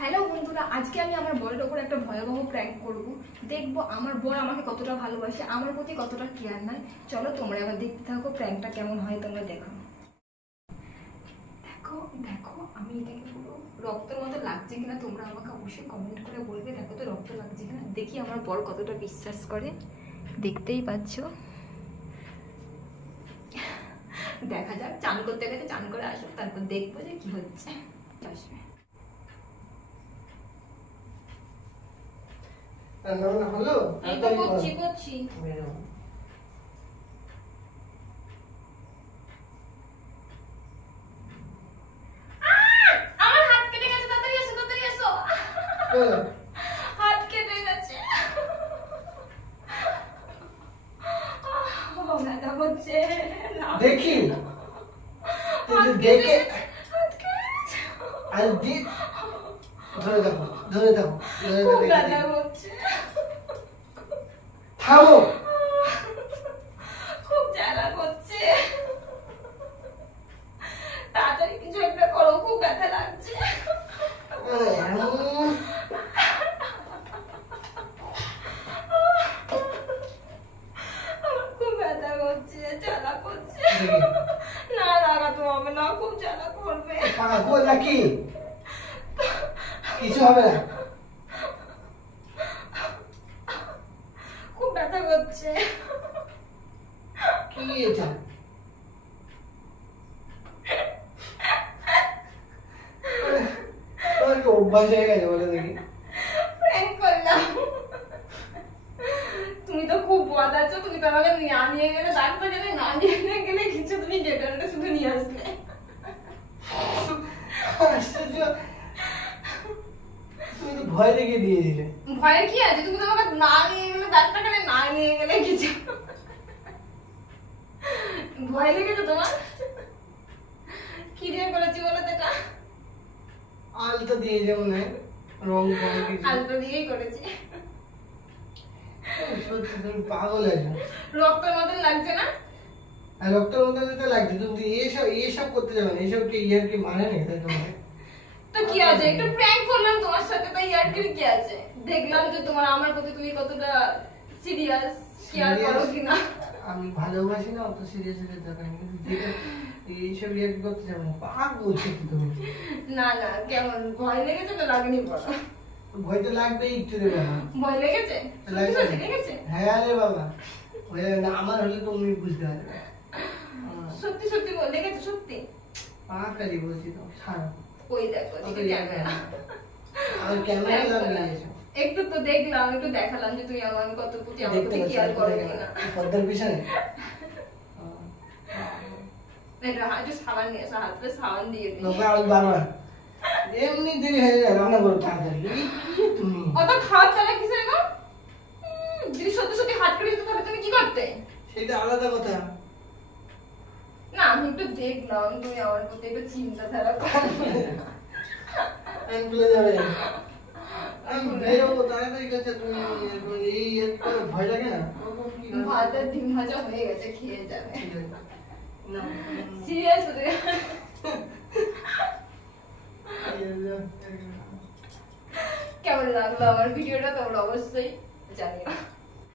Hello বন্ধুরা, আজকে আমি আমার বরের ওপর একটা ভয়াবহ প্র্যাঙ্ক করব। দেখবো আমার বর আমাকে কতটা ভালোবাসে, আমার প্রতি কতটা কেয়ার নেয়। চলো তোমরা এবার দেখতে থাকো প্র্যাঙ্কটা কেমন হয়, তোমরা দেখো। দেখো দেখো আমি এটাকে পুরো রক্তের মতো লাগছে কিনা তোমরা আমাকে অবশ্যই কমেন্ট করে বলবে। দেখো তো রক্ত লাগছে কিনা, দেখি আমার বর কতটা বিশ্বাস করে। দেখতেই পাচ্ছ, দেখা যাক। চান করতে গেছে, চান করে আসুক, তারপর দেখবো যে কি হচ্ছে। আসবে হলো করছি আমার হাত কেটে গেছে, তাড়াতাড়ি এসো, তাড়াতাড়ি এসো। হাত কেটে গেছে, ব্যথা করছে। দেখি দেখে ধরে দেখো, ধরে দেখো, ব্যথা করছে। থামো, খুব জ্বালা করছে, তাড়াতাড়ি কিছু একটা করো, খুব ব্যথা লাগছে। খুব ব্যথা করছে, জ্বালা করছে। না লাগাতে হবে না, খুব জ্বালা করবে। পাগল নাকি? কিছু হবে না, খুব ব্যথা করছে। কি এটা? তোমার কি অভ্যাস হয়ে গেছে বলে দেখি? প্র্যাঙ্ক করলাম। তুমি তো খুব বদ আছো, তুমি তো আমাকে নিয়ে গেলে ডাক্তার না নিয়ে গেলে কিছু, তুমি ডেটালটা শুধু নিয়ে আসলে। তুমি তো ভয় দেখে দিয়েছিলে। ভয় কি আছে, তুমি তো আমাকে না নিয়ে গেলে ডাক্তার না নিয়ে গেলে কিছু। ভয় লেগেছে তোমার? কি দিয়ে করেছি বলো তো? এটা আলতা দিয়ে যেমন রং আলতা দিয়েই করেছি। সত্যি তুমি পাগল আছো। রক্তের মতন লাগছে না? আর রক্তের মধ্যে তো লাগছে, তুমি এসব করতে যাবে না। এসব কি ইয়ার কি মানে নেই তাই তোমাকে? তো কি আছে, একটু প্র্যাঙ্ক করলাম তোমার সাথে, তাই আর কি আছে। দেখলাম যে তোমার আমার প্রতি তুমি কতটা সিরিয়াস, কেয়ার করো কিনা। আমি ভালোবাসি না, অত সিরিয়াস হয়ে দরকার নেই, কিন্তু এইসব ইয়ার কি করতে যাবে না। পাগল সত্যি তুমি। না না, কেমন ভয় লেগেছে তো লাগেনি বলো? ভয় তো লাগবেই একটু রে বাবা। ভয় লেগেছে? সত্যি লেগেছে? হ্যাঁ রে বাবা, ওই আমার হলে তো তুমি বুঝতে পারবে। সত্যি সত্যি লেগেছে? সত্যি পাকালি বলছি তো, ছাড়ো। ওই দেখো ক্যামেরা, আর ক্যামেরা লাগিয়েছো। একটু তো দেখলাম, একটু দেখালাম যে তুমি আমার কত প্রতি আমার প্রতি কেয়ার করো কিনা। পদ্মার পিছনে এটা একটু সাবান নিয়ে এসো, হাতে সাবান দিয়ে দিই। বাবা এমনি দেরি হয়ে যায়, রান্না করো তাড়াতাড়ি। তুমি অত খাওয়ার চালা কিসের গো? যদি সত্যি সত্যি হাত কেটে যেত তাহলে তুমি কি করতে? সেটা আলাদা কথা। না আমি একটু দেখলাম তুমি আমার প্রতি একটু চিন্তাধারা করো। আমি ভুলে যাবে, আমি বেরোবো তাড়াতাড়ি কাছে। তুমি এই ভয় লাগে না? ভাত আর ডিম ভাজা হয়ে গেছে, খেয়ে যাবে। না সিরিয়াস হতে কেমন লাগলো আমার ভিডিওটা তোমরা অবশ্যই জানিও।